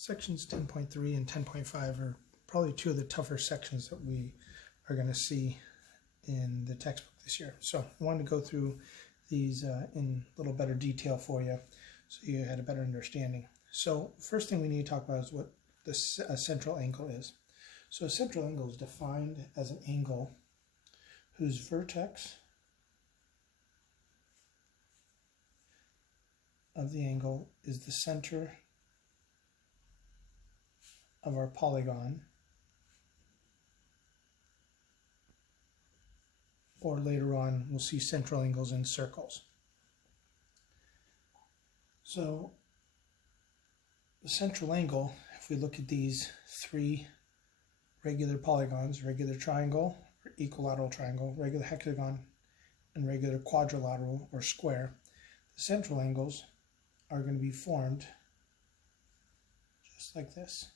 Sections 10.3 and 10.5 are probably two of the tougher sections that we are going to see in the textbook this year. So I wanted to go through these in a little better detail for you so you had a better understanding. So first thing we need to talk about is what a central angle is. So a central angle is defined as an angle whose vertex of the angle is the center of our polygon, or later on we'll see central angles in circles. So the central angle, if we look at these three regular polygons, regular triangle, or equilateral triangle, regular hexagon, and regular quadrilateral or square, the central angles are going to be formed just like this.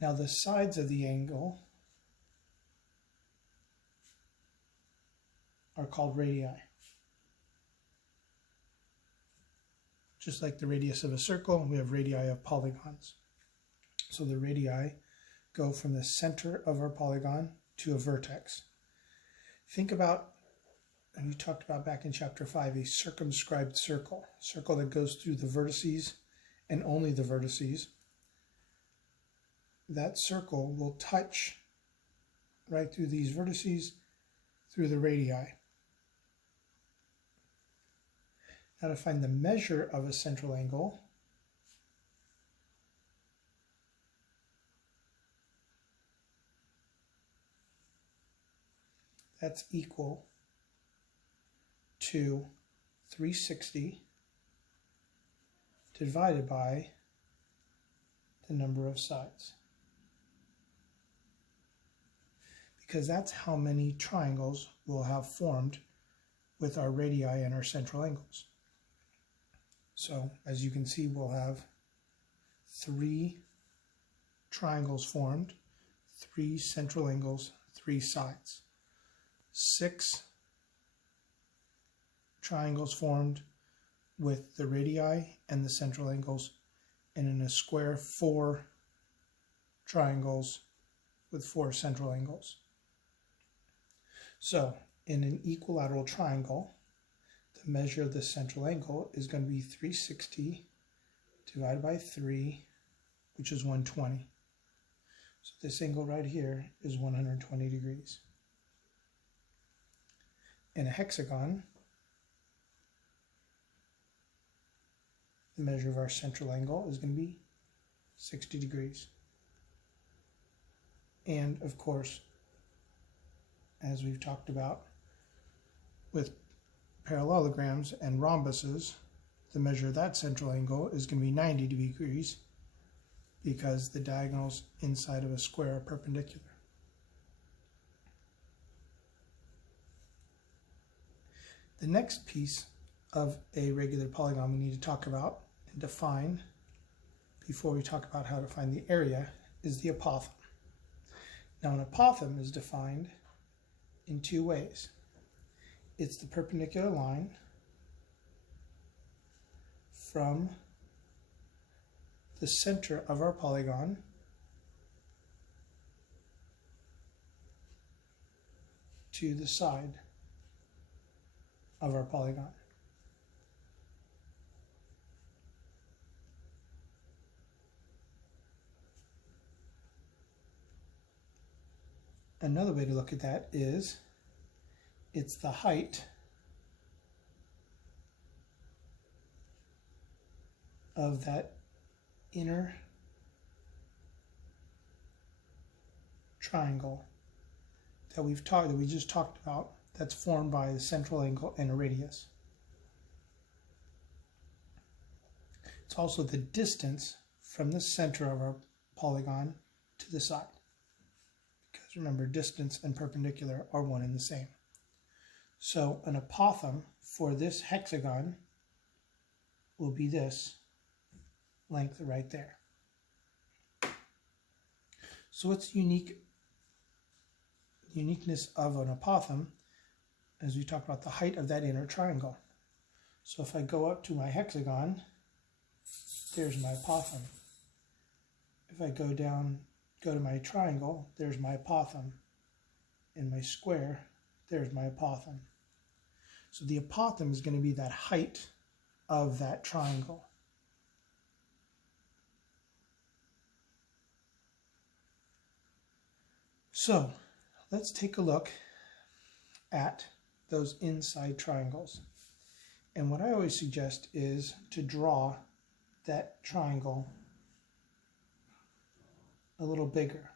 Now the sides of the angle are called radii. Just like the radius of a circle, we have radii of polygons. So the radii go from the center of our polygon to a vertex. Think about, and we talked about back in chapter 5, a circumscribed circle that goes through the vertices and only the vertices. That circle will touch right through these vertices through the radii. Now to find the measure of a central angle, that's equal to 360 divided by the number of sides. Because that's how many triangles we'll have formed with our radii and our central angles. So as you can see, we'll have 3 triangles formed, 3 central angles, 3 sides. 6 triangles formed with the radii and the central angles, and in a square 4 triangles with 4 central angles. So in an equilateral triangle, the measure of the central angle is going to be 360 divided by 3, which is 120. So this angle right here is 120 degrees. In a hexagon, the measure of our central angle is going to be 60 degrees. And of course, as we've talked about with parallelograms and rhombuses, the measure of that central angle is going to be 90 degrees because the diagonals inside of a square are perpendicular. The next piece of a regular polygon we need to talk about and define before we talk about how to find the area is the apothegm. Now an apothegm is defined in 2 ways. It's the perpendicular line from the center of our polygon to the side of our polygon. Another way to look at that is it's the height of that inner triangle that we just talked about, that's formed by the central angle and a radius. It's also the distance from the center of our polygon to the side. Because remember, distance and perpendicular are one and the same. So an apothegm for this hexagon will be this length right there. So what's uniqueness of an apothegm as we talked about, the height of that inner triangle. So if I go up to my hexagon, there's my apothem. If I go down, go to my triangle, there's my apothem. In my square, there's my apothem. So the apothem is going to be that height of that triangle. So let's take a look at those inside triangles. And what I always suggest is to draw that triangle a little bigger.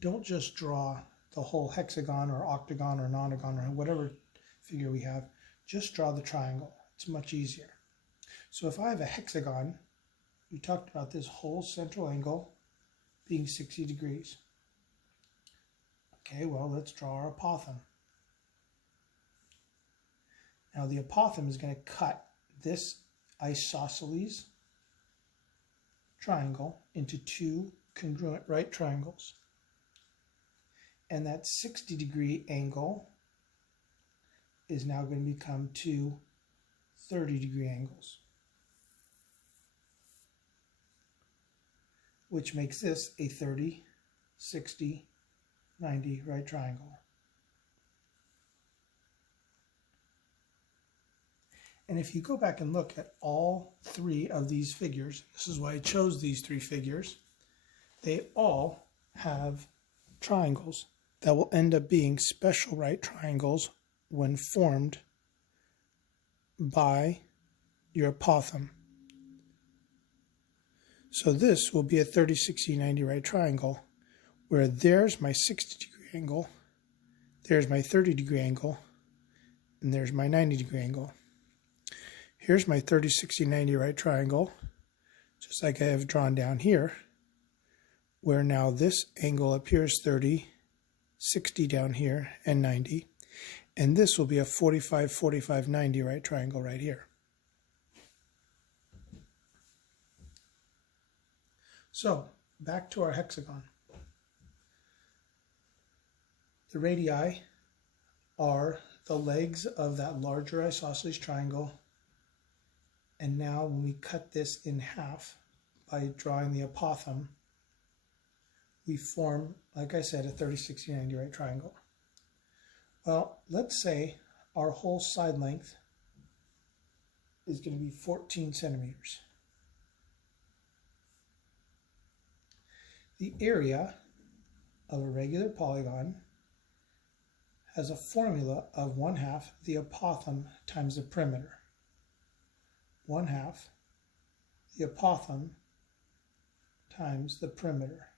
Don't just draw the whole hexagon or octagon or nonagon or whatever figure we have. Just draw the triangle. It's much easier. So if I have a hexagon, we talked about this whole central angle being 60 degrees. Okay, well, let's draw our apothem. Now the apothem is going to cut this isosceles triangle into two congruent right triangles. And that 60-degree angle is now going to become two 30-degree angles, which makes this a 30, 60, 90 right triangle. And if you go back and look at all three of these figures, this is why I chose these three figures, they all have triangles that will end up being special right triangles when formed by your apothem. So this will be a 30, 60, 90 right triangle, where there's my 60-degree angle, there's my 30-degree angle, and there's my 90-degree angle. Here's my 30, 60, 90 right triangle, just like I have drawn down here, where now this angle appears 30, 60 down here, and 90. And this will be a 45, 45, 90 right triangle right here. So, back to our hexagon. The radii are the legs of that larger isosceles triangle. And now when we cut this in half by drawing the apothem, we form, like I said, a 30, 60, 90 right triangle. Well, let's say our whole side length is going to be 14 centimeters. The area of a regular polygon has a formula of 1/2 the apothem times the perimeter. 1/2 the apothem times the perimeter.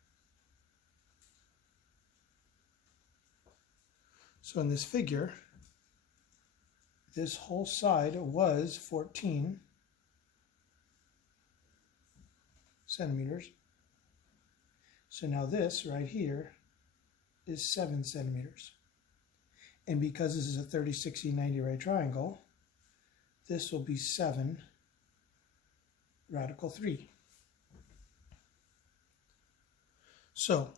So in this figure, this whole side was 14 centimeters. So now this right here is 7 centimeters. And because this is a 30, 60, 90 right triangle, this will be 7 radical 3. So,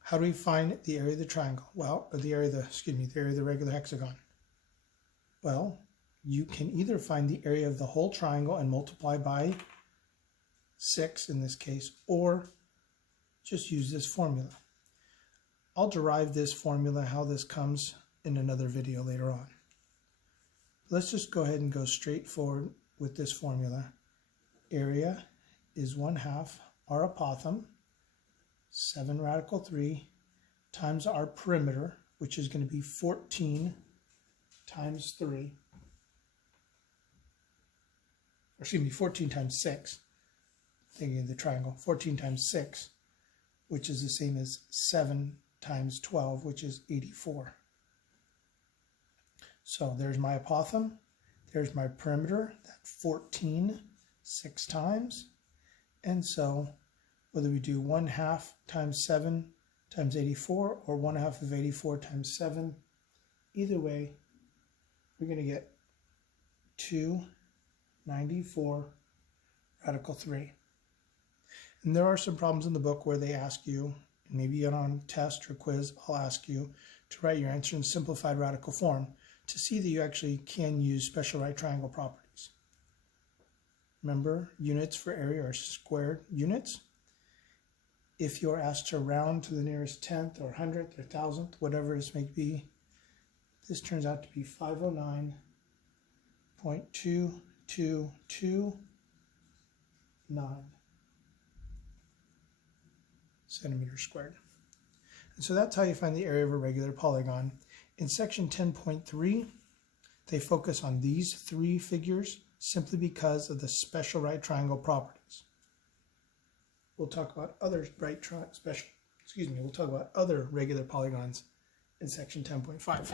how do we find the area of the triangle? Well, or the area of the regular hexagon. Well, you can either find the area of the whole triangle and multiply by 6 in this case, or just use this formula. I'll derive this formula, how this comes, in another video later on. Let's just go ahead and go straight forward with this formula. Area is 1/2 our apothem, 7 radical 3, times our perimeter, which is going to be 14 times 3. Or excuse me, 14 times 6. Thinking of the triangle. 14 times 6, which is the same as 7 times 12, which is 84. So there's my apothem, there's my perimeter, that 14 6 times, and so whether we do 1/2 times 7 times 84 or 1/2 of 84 times 7, either way, we're going to get 294 radical 3. And there are some problems in the book where they ask you, maybe on a test or quiz, I'll ask you to write your answer in simplified radical form to see that you actually can use special right triangle properties. Remember, units for area are squared units. If you're asked to round to the nearest tenth or hundredth or thousandth, whatever this may be, this turns out to be 509.2229 centimeters squared. And so that's how you find the area of a regular polygon. In section 10.3, they focus on these three figures simply because of the special right triangle properties. We'll talk about other we'll talk about other regular polygons in section 10.5.